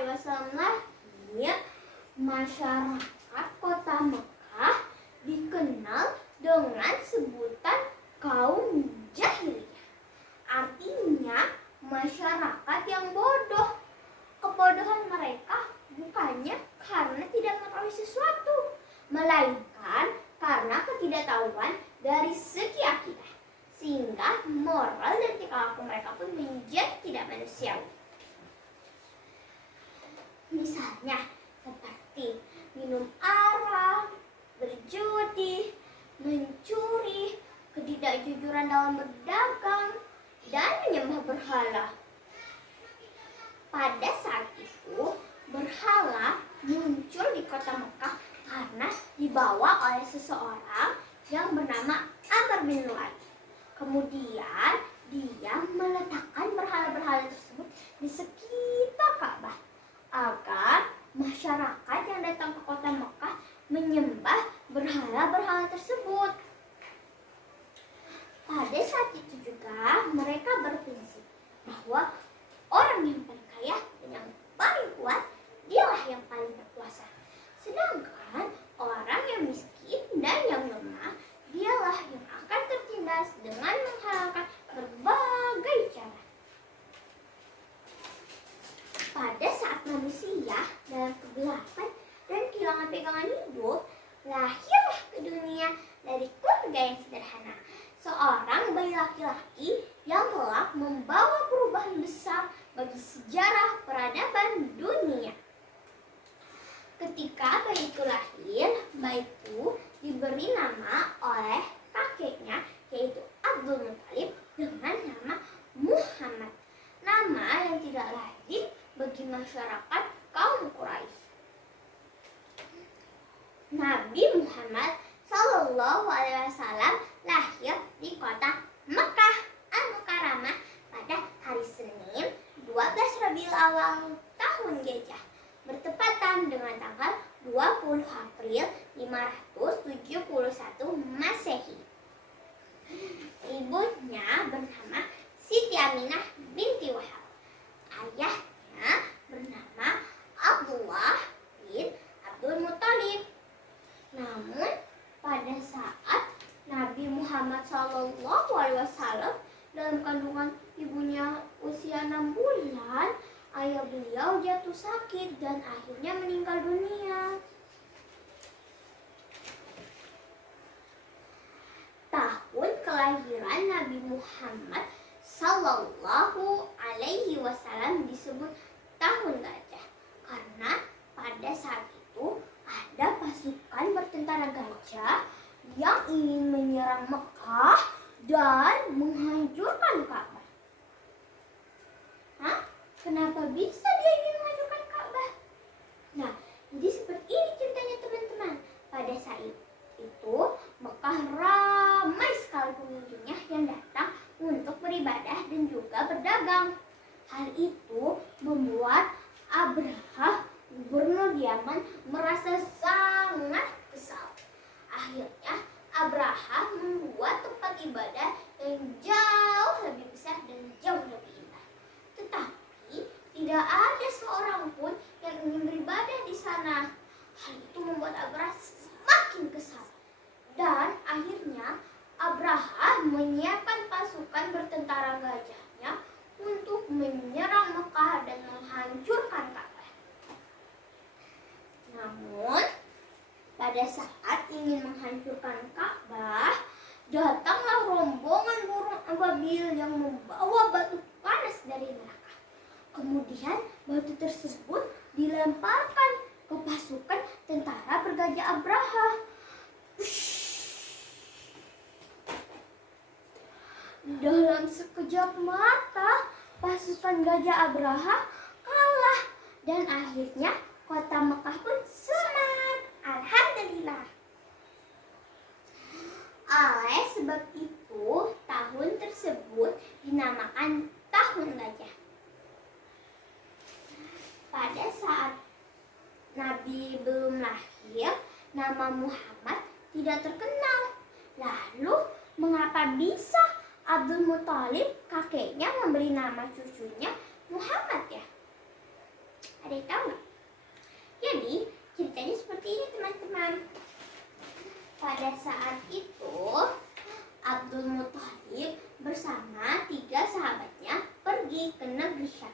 SAW lahir, masyarakat kota Mekah dikenal dengan sebutan kaum jahiliyah. Artinya masyarakat yang bodoh. Kebodohan mereka bukannya karena tidak mengetahui sesuatu, melainkan karena ketidaktahuan dari segi akidah, sehingga moral dan tingkah laku mereka pun menjadi tidak manusiawi. Misalnya seperti minum arak, berjudi, mencuri, ketidakjujuran dalam berdagang, dan menyembah berhala. Pada saat itu, berhala muncul di kota Mekah karena dibawa oleh seseorang yang bernama Amr bin Lu'ay. Kemudian dia meletakkan berhala-berhala tersebut di sekitar Ka'bah agar masyarakat yang datang ke kota Mekah menyembah berhala-berhala tersebut. Pada saat itu juga mereka berprinsip bahwa orang yang paling kaya dan yang paling kuat dialah yang paling berkuasa. Sedangkan orang yang miskin dan yang lemah dialah yang akan tertindas dengan menghalalkan berbagai cara. Pada saat manusia dalam kegelapan dan kehilangan pegangan hidup, lahirlah ke dunia dari keluarga yang sederhana seorang bayi laki-laki yang telah membawa perubahan besar bagi sejarah peradaban dunia. Ketika bayi itu lahir, bayi itu diberi nama oleh kakeknya, yaitu Abdul Muthalib, dengan nama Muhammad, nama yang tidak lazim bagi masyarakat kaum Quraisy. Nabi Muhammad SAW lahir di kota Mekah Al-Mukarramah pada hari Senin 12 Rabiul Awal tahun Gajah, bertepatan dengan tanggal 20 April 571 Masehi. Ibunya bernama Siti Aminah binti Wahab. Ayahnya bernama Abdullah bin Abdul Muthalib. Namun pada saat Nabi Muhammad SAW dalam kandungan ibunya usia 6 bulan, ayah beliau jatuh sakit dan akhirnya meninggal dunia. Tahun kelahiran Nabi Muhammad SAW disebut tahun gajah karena pada saat itu ada pasukan bertentara gajah yang ingin menyerang Mekah dan menghancurkan Ka'bah. Kenapa bisa dia ingin menghancurkan Ka'bah? Nah, jadi seperti ini ceritanya teman-teman. Pada saat itu Mekah ramai sekali pengunjungnya yang datang untuk beribadah dan juga berdagang. Hal itu membuat Abraha, gubernur Yaman, merasa sangat kesal. Akhirnya Abraha membuat tempat ibadah yang jauh lebih besar dan jauh lebih indah. Tetapi tidak ada seorang pun yang ingin beribadah di sana. Hal itu membuat Abraha semakin kesal. Dan akhirnya Abraha menyiapkan pasukan bertentara gajahnya untuk menyerang Mekah dan menghancurkan Ka'bah. Namun pada saat ingin menghancurkan Ka'bah, datanglah rombongan burung ababil yang membawa batu panas dari neraka. Kemudian batu tersebut dilemparkan ke pasukan tentara bergajah Abraha. Dalam sekejap mata, pasukan gajah Abraha kalah dan akhirnya kota Mekah pun selamat. Alhamdulillah. Oleh sebab itu, tahun tersebut dinamakan tahun gajah. Pada saat Nabi belum lahir, nama Muhammad tidak terkenal. Lalu, mengapa bisa Abdul Muthalib kakeknya memberi nama cucunya Muhammad ya? Ada yang tahu nggak? Jadi ceritanya seperti ini teman-teman. Pada saat itu Abdul Muthalib bersama 3 sahabatnya pergi ke negeri Syam.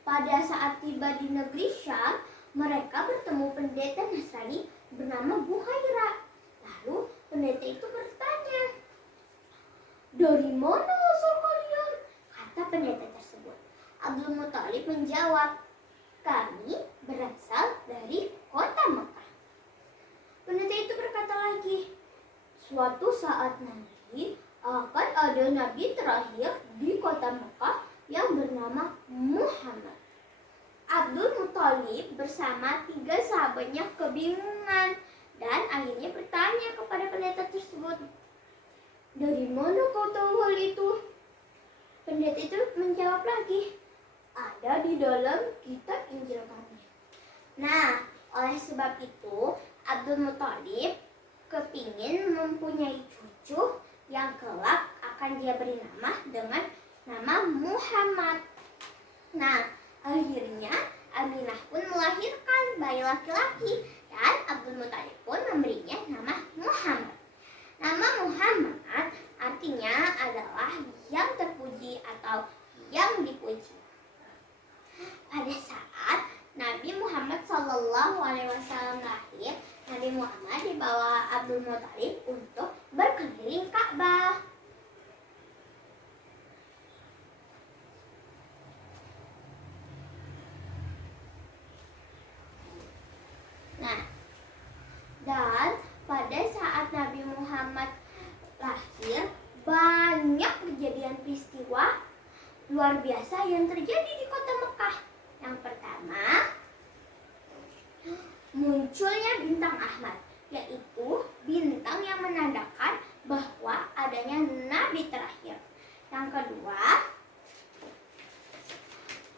Pada saat tiba di negeri Syam, mereka bertemu pendeta Nasrani bernama Buhaira. Lalu pendeta itu bertanya, "Dari mana asal kalian?" kata pendeta tersebut. Abdul Muthalib menjawab, "Kami berasal dari kota Mekah." Pendeta itu berkata lagi, "Suatu saat nanti akan ada nabi terakhir di kota Mekah yang bernama Muhammad." Abdul Muthalib bersama 3 sahabatnya kebingungan dan akhirnya bertanya kepada pendeta tersebut, "Dari mana kau tahu hal itu?" Pendeta itu menjawab lagi, "Ada di dalam kitab Injil kami." Nah, oleh sebab itu Abdul Muthalib kepingin mempunyai cucu yang kelak akan dia beri nama dengan nama Muhammad. Nah, akhirnya Aminah pun melahirkan bayi laki-laki dan Abdul Muthalib pun memberinya nama Muhammad. Nama Muhammad artinya adalah yang terpuji atau yang dipuji. Pada saat Nabi Muhammad SAW lahir, Nabi Muhammad dibawa Abdul Muthalib untuk berkeliling Ka'bah. Nah, dan pada saat Nabi Muhammad lahir, banyak kejadian peristiwa luar biasa yang terjadi di kota Mekah. Yang pertama, munculnya bintang Ahmad, yaitu bintang yang menandakan bahwa adanya nabi terakhir. Yang kedua,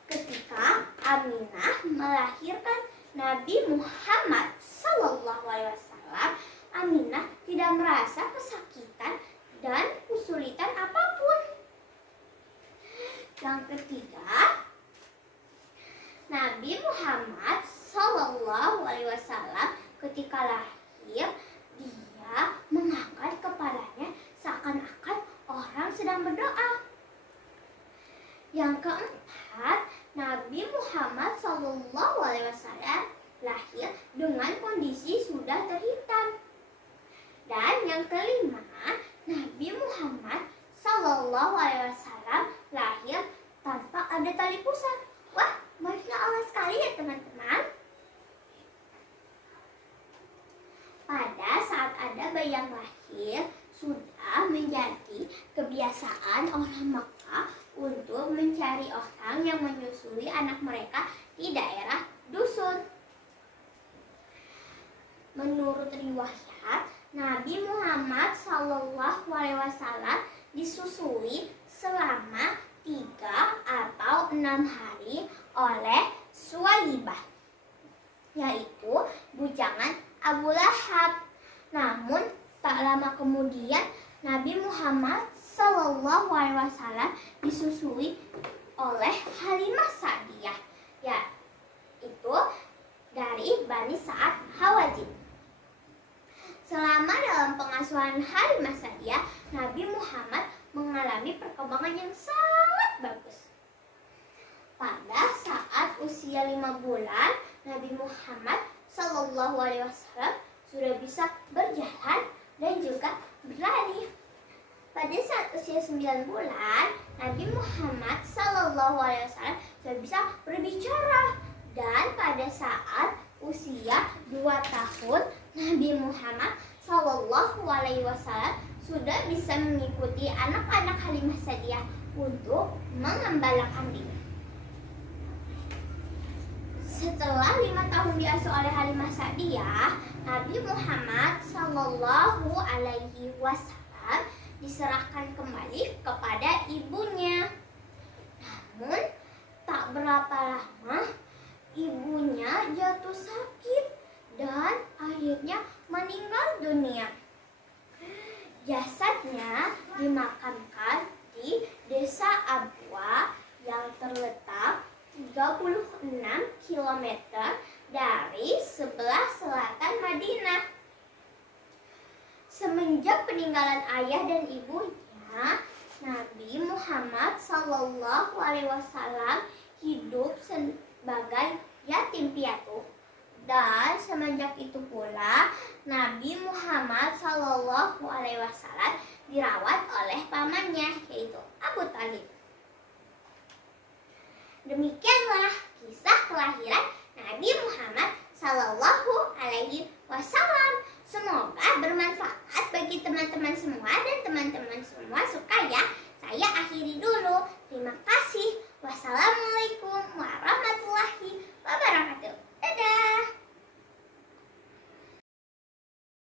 ketika Aminah melahirkan Nabi Muhammad SAW, Aminah tidak merasa kesakitan dan kesulitan apapun. Yang ketiga, Nabi Muhammad SAW ketika lahir, dia mengangkat kepalanya seakan-akan orang sedang berdoa. Yang keempat, Nabi Muhammad SAW lahir dengan kondisi sudah terhitam. Dan yang kelima, Nabi Muhammad SAW lahir tanpa ada tali pusar. Wah, Masya Allah sekali ya teman-teman. Pada saat ada bayi yang lahir, sudah menjadi kebiasaan orang Mekah untuk mencari orang yang menyusui anak mereka di daerah dusun. Menurut riwayat, Nabi Muhammad SAW disusui selama 3 atau 6 hari oleh Suwaibah, yaitu bujangan Abu Lahab. Namun tak lama kemudian Nabi Muhammad SAW disusui oleh Halimah Sa'diyah, yaitu dari Bani Sa'ad Hawazin. Selama dalam pengasuhan Halimah Sa'diyah, Nabi Muhammad mengalami perkembangan yang sangat bagus. Pada saat usia 5 bulan, Nabi Muhammad SAW sudah bisa berjalan dan juga berlari. Pada saat usia 9 bulan, Nabi Muhammad SAW sudah bisa berbicara. Dan pada saat usia 2 tahun, Nabi Muhammad SAW sudah bisa mengikuti anak-anak Halimah Sa'diyah untuk mengembala kambing. Setelah 5 tahun diasuh oleh Halimah Sa'diyah, Nabi Muhammad SAW diserahkan kembali kepada ibunya. Namun tak berapa lama ibunya jatuh sakit dan akhirnya meninggal dunia. Jasadnya dimakamkan di desa Abwa yang terletak 36 kilometer dari sebelah selatan Madinah. Semenjak peninggalan ayah dan ibunya, Nabi Muhammad SAW hidup sebagai yatim piatu. Dan semenjak itu pula Nabi Muhammad SAW dirawat oleh pamannya, yaitu Abu Thalib. Demikianlah kisah kelahiran